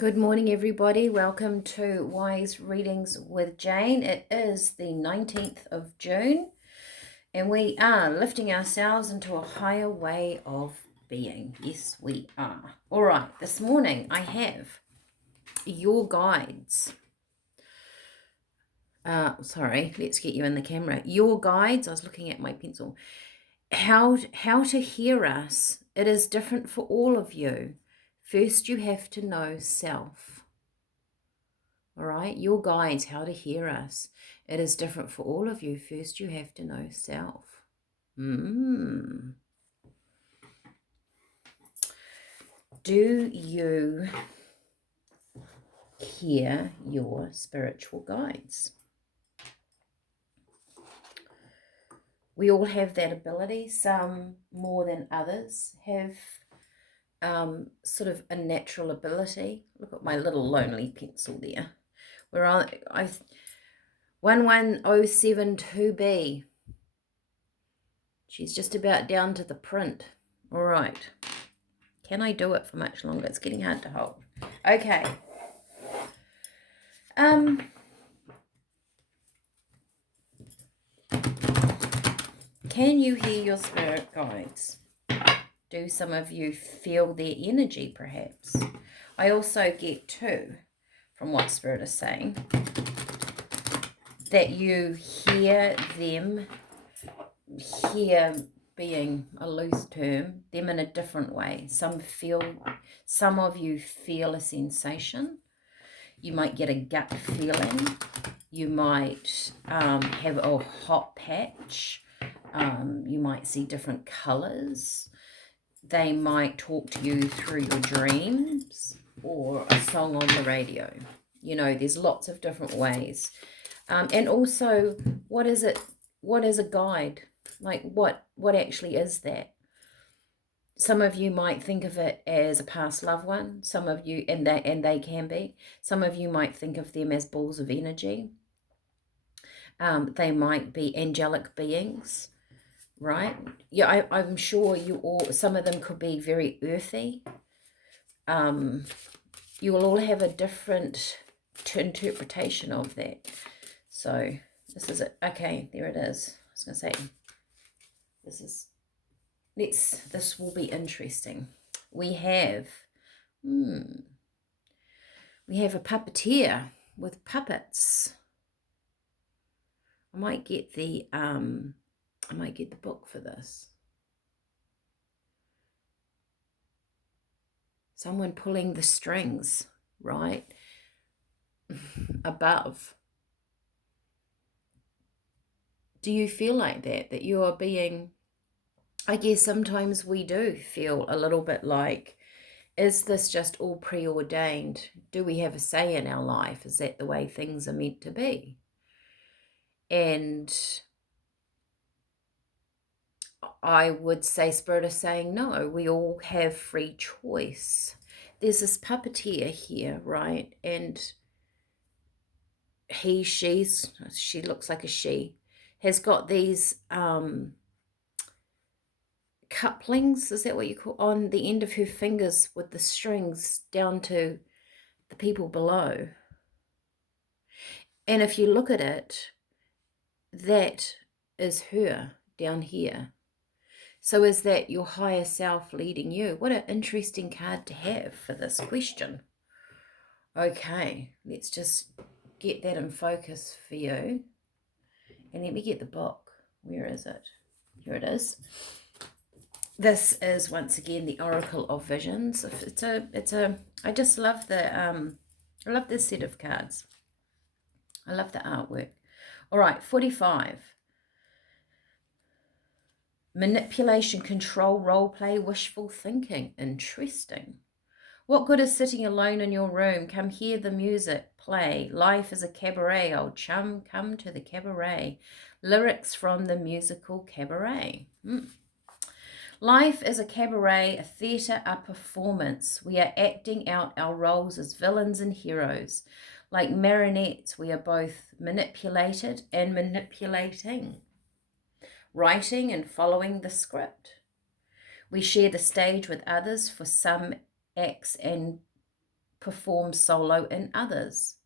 Good morning, everybody. Welcome to Wise Readings with Jane. It is the 19th of June, and we are lifting ourselves into a higher way of being. Yes, we are. All right, this morning I have your guides. Sorry, let's get you in the camera. Your guides, I was looking at my pencil. How to hear us. It is different for all of you. First, you have to know self. All right, your guides, how to hear us. It is different for all of you. First, you have to know self. Do you hear your spiritual guides? We all have that ability. Some more than others have sort of a natural ability. Look at my little lonely pencil there. We're on 11072B. She's just about down to the print. All right. Can I do it for much longer? It's getting hard to hold. Okay. Can you hear your spirit guides? Do some of you feel their energy, perhaps? I also get too, from what Spirit is saying, that you hear them, hear being a loose term, them in a different way. Some of you feel a sensation. You might get a gut feeling. You might have a hot patch. You might see different colors. They might talk to you through your dreams or a song on the radio. You know, there's lots of different ways. And also, what is it? What is a guide? Like, what actually is that? Some of you might think of it as a past loved one. Some of you, and they can be. Some of you might think of them as balls of energy. They might be angelic beings, right? Yeah, I'm sure some of them could be very earthy. You will all have a different interpretation of that. So this is it. Okay, there it is. I was going to say, this will be interesting. We have a puppeteer with puppets. I might get the book for this. Someone pulling the strings, right? Above. Do you feel like that you are being, I guess sometimes we do feel a little bit like, is this just all preordained? Do we have a say in our life? Is that the way things are meant to be? And I would say Spirit is saying, no, we all have free choice. There's this puppeteer here, right? And she looks like a she, has got these couplings, is that what you call, on the end of her fingers with the strings down to the people below. And if you look at it, that is her down here. So is that your higher self leading you? What an interesting card to have for this question. Okay, let's just get that in focus for you. And let me get the book. Where is it? Here it is. This is once again the Oracle of Visions. I just love I love this set of cards. I love the artwork. All right, 45. Manipulation, control, role play, wishful thinking. Interesting. What good is sitting alone in your room? Come hear the music play. Life is a cabaret, old chum. Come to the cabaret. Lyrics from the musical Cabaret. Life is a cabaret, a theatre, a performance. We are acting out our roles as villains and heroes. Like marionettes, we are both manipulated and manipulating, writing and following the script. We share the stage with others for some acts and perform solo in others.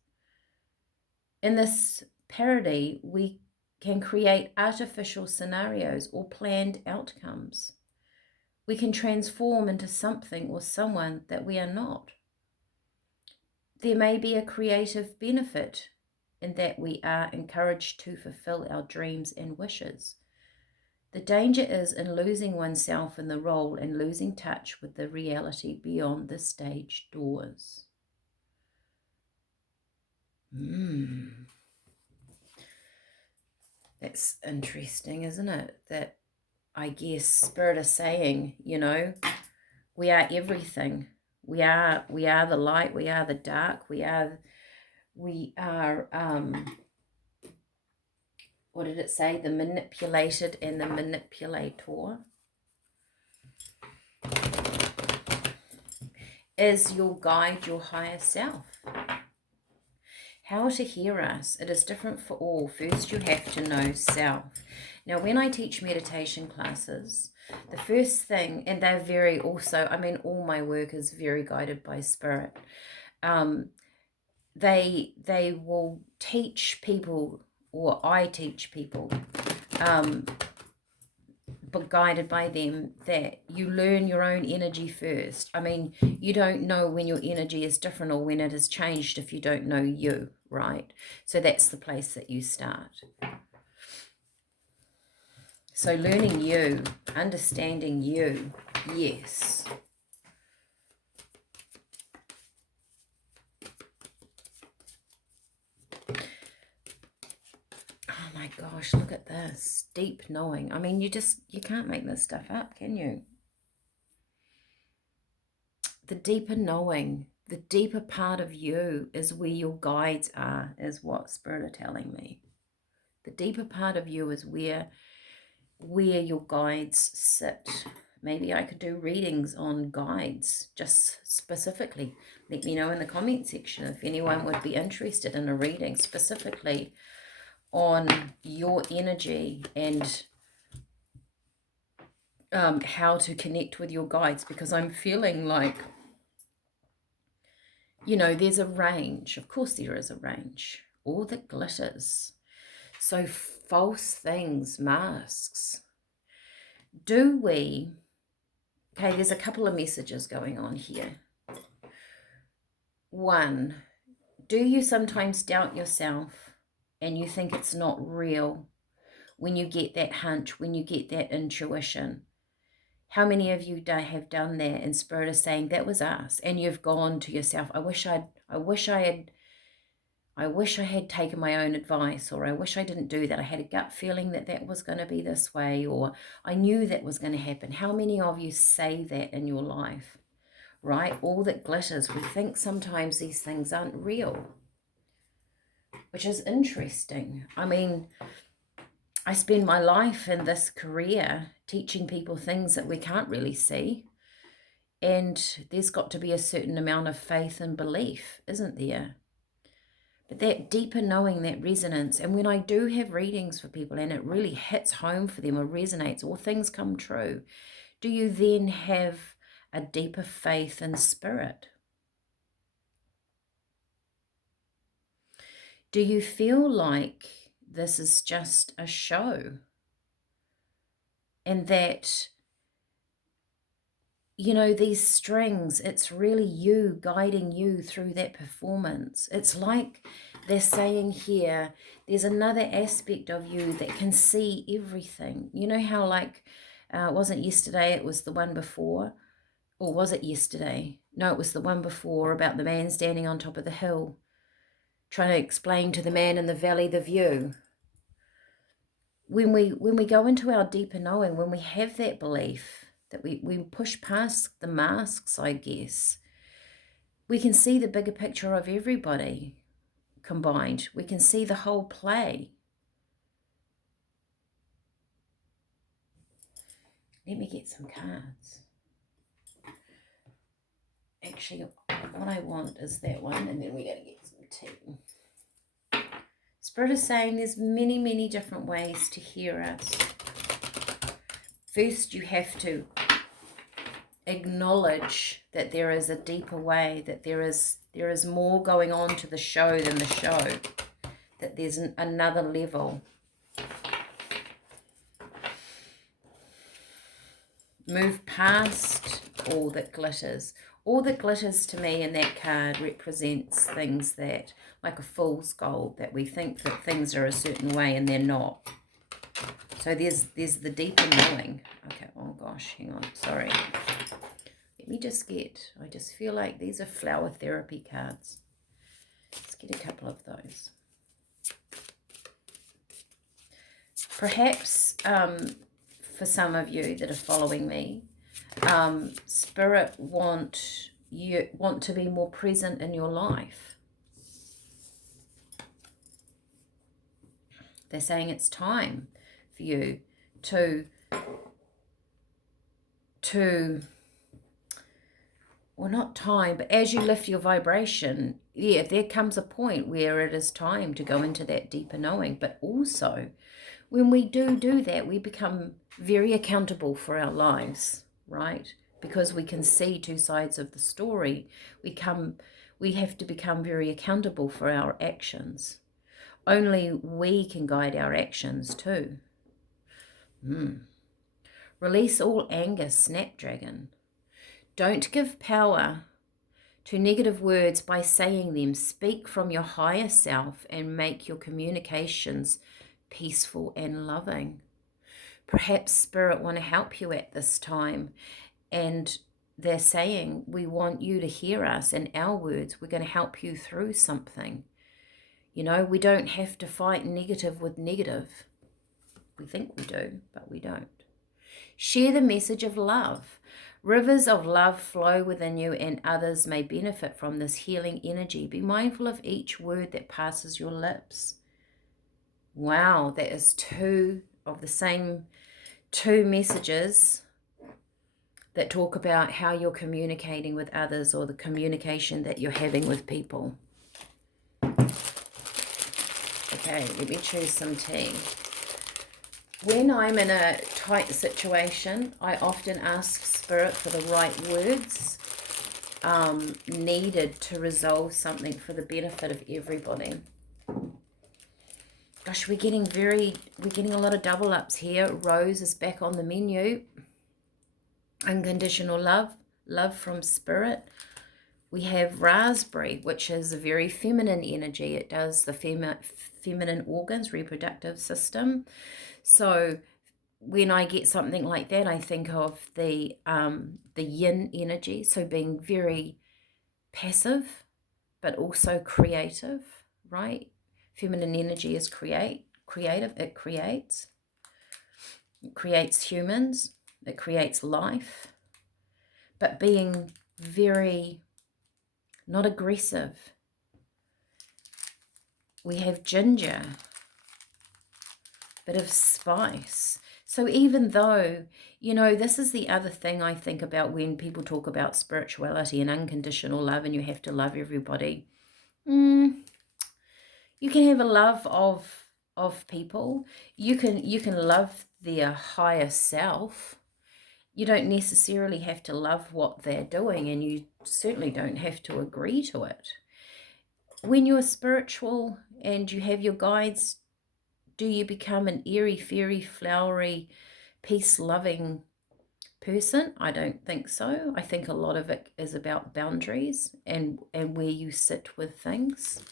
In this parody, we can create artificial scenarios or planned outcomes. We can transform into something or someone that we are not. There may be a creative benefit in that we are encouraged to fulfill our dreams and wishes. The danger is in losing oneself in the role and losing touch with the reality beyond the stage doors. That's interesting, isn't it? That I guess Spirit is saying, you know, we are everything. We are the light, we are the dark, we are what did it say? The manipulated and the manipulator. Is your guide your higher self? How to hear us. It is different for all. First, you have to know self. Now, when I teach meditation classes, the first thing, and they're very also, I mean, all my work is very guided by Spirit. They will teach people, or I teach people, but guided by them, that you learn your own energy first. I mean, you don't know when your energy is different or when it has changed if you don't know you, right? So that's the place that you start. So learning you, understanding you, yes. Oh my gosh, look at this. Deep knowing. I mean, you can't make this stuff up, can you? The deeper knowing, the deeper part of you is where your guides are, is what Spirit are telling me. The deeper part of you is where your guides sit. Maybe I could do readings on guides, just specifically. Let me know in the comment section if anyone would be interested in a reading specifically on your energy and how to connect with your guides, because I'm feeling like, you know, there's a range. Of course there is a range. All that glitters. So false things, masks. Do we... Okay, there's a couple of messages going on here. One, do you sometimes doubt yourself and you think it's not real when you get that hunch, when you get that intuition? How many of you have done that, and Spirit is saying that was us, and you've gone to yourself, I wish I had taken my own advice, or I wish I didn't do that. I had a gut feeling that that was going to be this way, or I knew that was going to happen. How many of you say that in your life, right? All that glitters. We think sometimes these things aren't real, which is interesting. I mean, I spend my life in this career teaching people things that we can't really see. And there's got to be a certain amount of faith and belief, isn't there? But that deeper knowing, that resonance, and when I do have readings for people and it really hits home for them or resonates or things come true, do you then have a deeper faith in Spirit? Do you feel like this is just a show? And that, you know, these strings, it's really you guiding you through that performance. It's like they're saying here, there's another aspect of you that can see everything. You know how, like, it wasn't yesterday, it was the one before. Or was it yesterday? No, it was the one before, about the man standing on top of the hill, trying to explain to the man in the valley the view. When we go into our deeper knowing, when we have that belief, that we push past the masks, I guess, we can see the bigger picture of everybody combined. We can see the whole play. Let me get some cards. Actually, what I want is that one, and then we got to get some tea. Spirit is saying there's many, many different ways to hear us. First, you have to acknowledge that there is a deeper way, that there is more going on to the show than the show, that there's another level. Move past all that glitters. All that glitters to me in that card represents things that, like a fool's gold, that we think that things are a certain way and they're not. So there's the deeper knowing. Okay, oh gosh, hang on, sorry. Let me just get, I just feel like these are flower therapy cards. Let's get a couple of those. Perhaps for some of you that are following me, Spirit want to be more present in your life. They're saying it's time for you to well, not time, but as you lift your vibration, yeah, there comes a point where it is time to go into that deeper knowing. But also, when we do that, we become very accountable for our lives, right? Because we can see two sides of the story. We have to become very accountable for our actions. Only we can guide our actions too. Release all anger, Snapdragon. Don't give power to negative words by saying them. Speak from your higher self and make your communications peaceful and loving. Perhaps Spirit want to help you at this time, and they're saying, we want you to hear us and our words. We're going to help you through something. You know, we don't have to fight negative with negative. We think we do, but we don't. Share the message of love. Rivers of love flow within you, and others may benefit from this healing energy. Be mindful of each word that passes your lips. Wow, that is two of the same two messages that talk about how you're communicating with others, or the communication that you're having with people. Okay, let me choose some tea. When I'm in a tight situation, I often ask Spirit for the right words needed to resolve something for the benefit of everybody. Gosh, we're getting a lot of double ups here. Rose is back on the menu. Unconditional love from Spirit. We have raspberry, which is a very feminine energy. It does the feminine organs, reproductive system. So when I get something like that, I think of the yin energy, so being very passive, but also creative, right? Feminine energy is creative. It creates humans. It creates life, but being very not aggressive. We have ginger, bit of spice. So even though, you know, this is the other thing I think about when people talk about spirituality and unconditional love, and you have to love everybody. You can have a love of people. You can love their higher self. You don't necessarily have to love what they're doing, and you certainly don't have to agree to it. When you're spiritual and you have your guides, do you become an airy, fairy, flowery, peace-loving person? I don't think so. I think a lot of it is about boundaries and where you sit with things.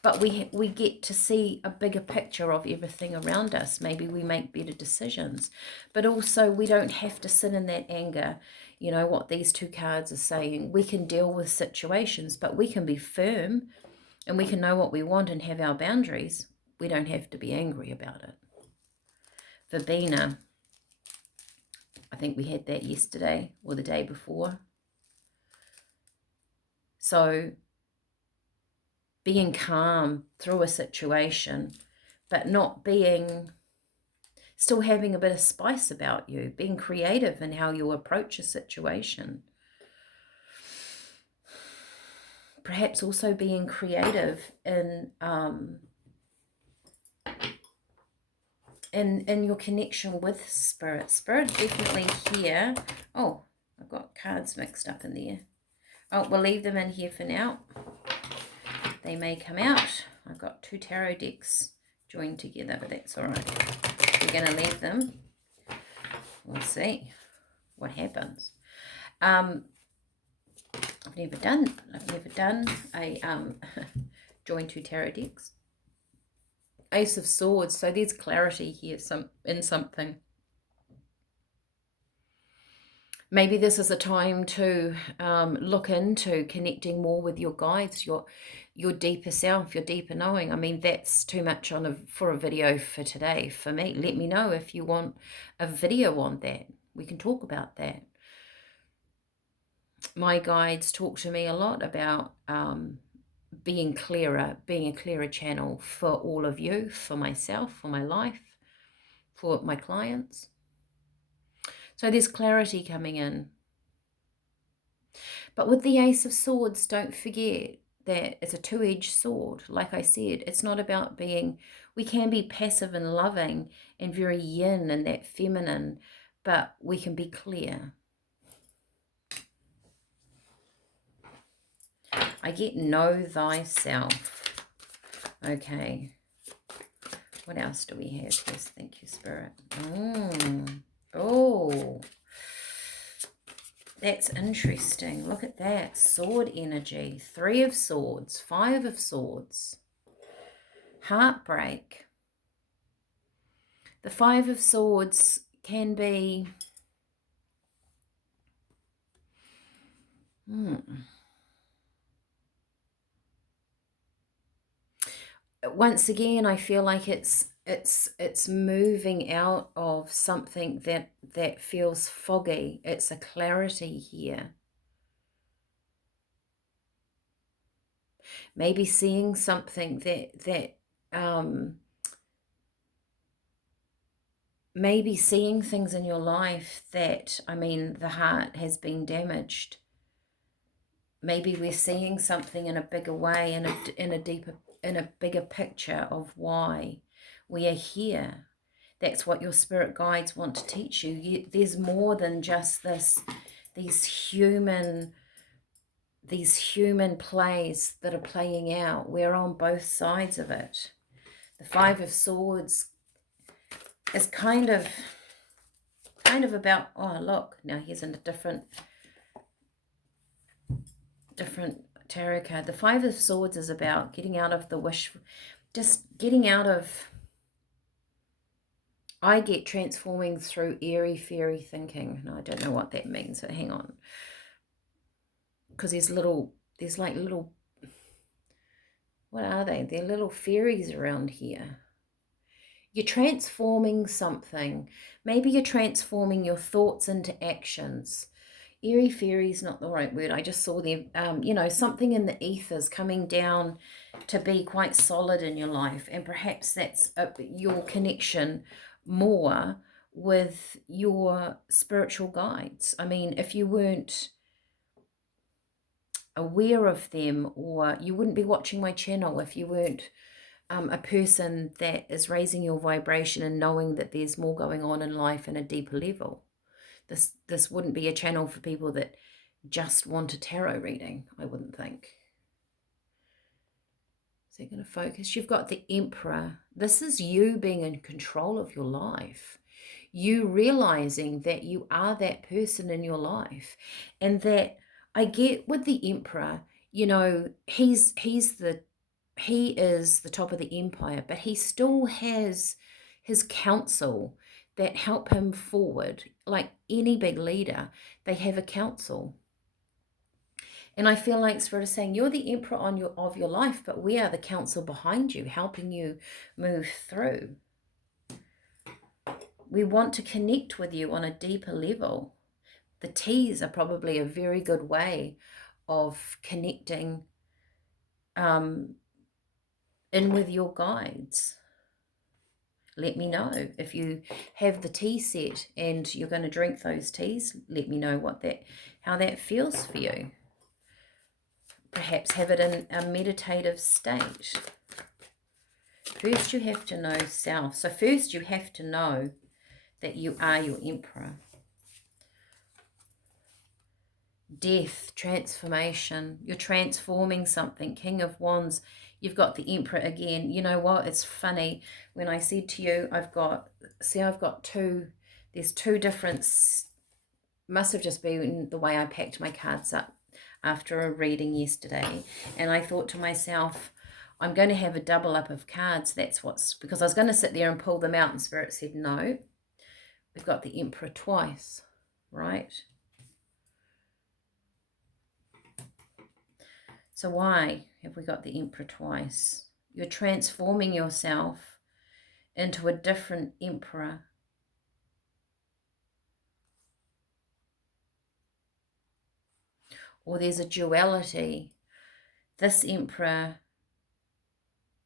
But we get to see a bigger picture of everything around us. Maybe we make better decisions. But also we don't have to sit in that anger. You know what these two cards are saying. We can deal with situations, but we can be firm and we can know what we want and have our boundaries. We don't have to be angry about it. Verbena. I think we had that yesterday or the day before. So being calm through a situation, but not being, still having a bit of spice about you, being creative in how you approach a situation. Perhaps also being creative in your connection with Spirit. Spirit definitely here. Oh, I've got cards mixed up in there. Oh, we'll leave them in here for now. They may come out. I've got 2 tarot decks joined together, but that's all right. We're going to leave them. We'll see what happens. I've never done a join 2 tarot decks. Ace of Swords. So there's clarity here in something. Maybe this is a time to look into connecting more with your guides, your deeper self, your deeper knowing. I mean, that's too much for a video for today for me. Let me know if you want a video on that. We can talk about that. My guides talk to me a lot about being clearer, being a clearer channel for all of you, for myself, for my life, for my clients. So there's clarity coming in. But with the Ace of Swords, don't forget that it's a two-edged sword. Like I said, it's not about being, we can be passive and loving and very yin and that feminine, but we can be clear. I get know thyself. Okay. What else do we have? Yes, thank you, Spirit. Oh, that's interesting. Look at that. Sword energy. 3 of Swords. 5 of Swords. Heartbreak. The 5 of Swords can be... Once again, I feel like it's moving out of something that feels foggy. It's a clarity here. Maybe seeing something maybe seeing things in your life that, I mean, the heart has been damaged. Maybe we're seeing something in a bigger way, in a bigger picture of why we are here. That's what your spirit guides want to teach you. There's more than just these human plays that are playing out. We're on both sides of it. The 5 of Swords is kind of about, oh look, now here's a different tarot card. The 5 of Swords is about getting out of the just getting out of, I get transforming through airy fairy thinking. No, I don't know what that means, so hang on. Because there's like little, what are they? They're little fairies around here. You're transforming something. Maybe you're transforming your thoughts into actions. Airy fairy is not the right word. I just saw them, you know, something in the ethers coming down to be quite solid in your life. And perhaps that's your connection more with your spiritual guides. I mean, if you weren't aware of them, or you wouldn't be watching my channel if you weren't a person that is raising your vibration and knowing that there's more going on in life in a deeper level. This wouldn't be a channel for people that just want a tarot reading, I wouldn't think. So you're going to focus. You've got the Emperor. This is you being in control of your life. You realizing that you are that person in your life. And that I get with the Emperor, you know, he is the top of the empire, but he still has his council that help him forward. Like any big leader, they have a council. And I feel like Spirit is saying, you're the emperor of your life, but we are the council behind you, helping you move through. We want to connect with you on a deeper level. The teas are probably a very good way of connecting in with your guides. Let me know if you have the tea set and you're going to drink those teas. Let me know how that feels for you. Perhaps have it in a meditative state. First you have to know self. So first you have to know that you are your emperor. death, transformation. You're transforming something. King of Wands. You've got the Emperor again. You know what? It's funny. When I said to you, I've got two, there's two different, must have just been the way I packed my cards up after a reading yesterday. And I thought to myself, I'm going to have a double up of cards. That's what's, because I was going to sit there and pull them out and Spirit said, no, we've got the Emperor twice, right? So why have we got the Emperor twice? You're transforming yourself into a different Emperor. Or there's a duality. This Emperor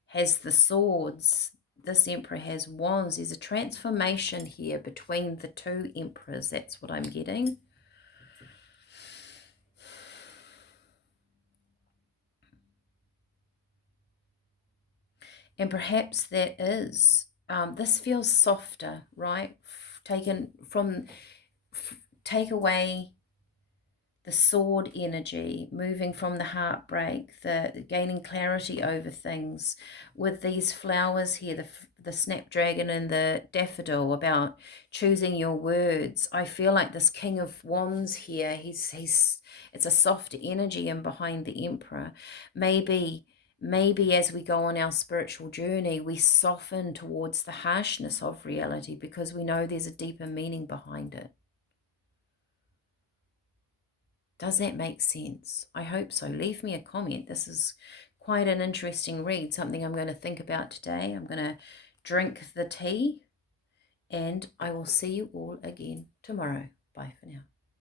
has the swords. This Emperor has wands. There's a transformation here between the two emperors. That's what I'm getting. And perhaps that is, this feels softer, right? Take away the sword energy, moving from the heartbreak, the gaining clarity over things. With these flowers here, the snapdragon and the daffodil, about choosing your words. I feel like this King of Wands here, it's a soft energy in behind the Emperor. Maybe as we go on our spiritual journey, we soften towards the harshness of reality because we know there's a deeper meaning behind it. Does that make sense? I hope so. Leave me a comment. This is quite an interesting read, something I'm going to think about today. I'm going to drink the tea, and I will see you all again tomorrow. Bye for now.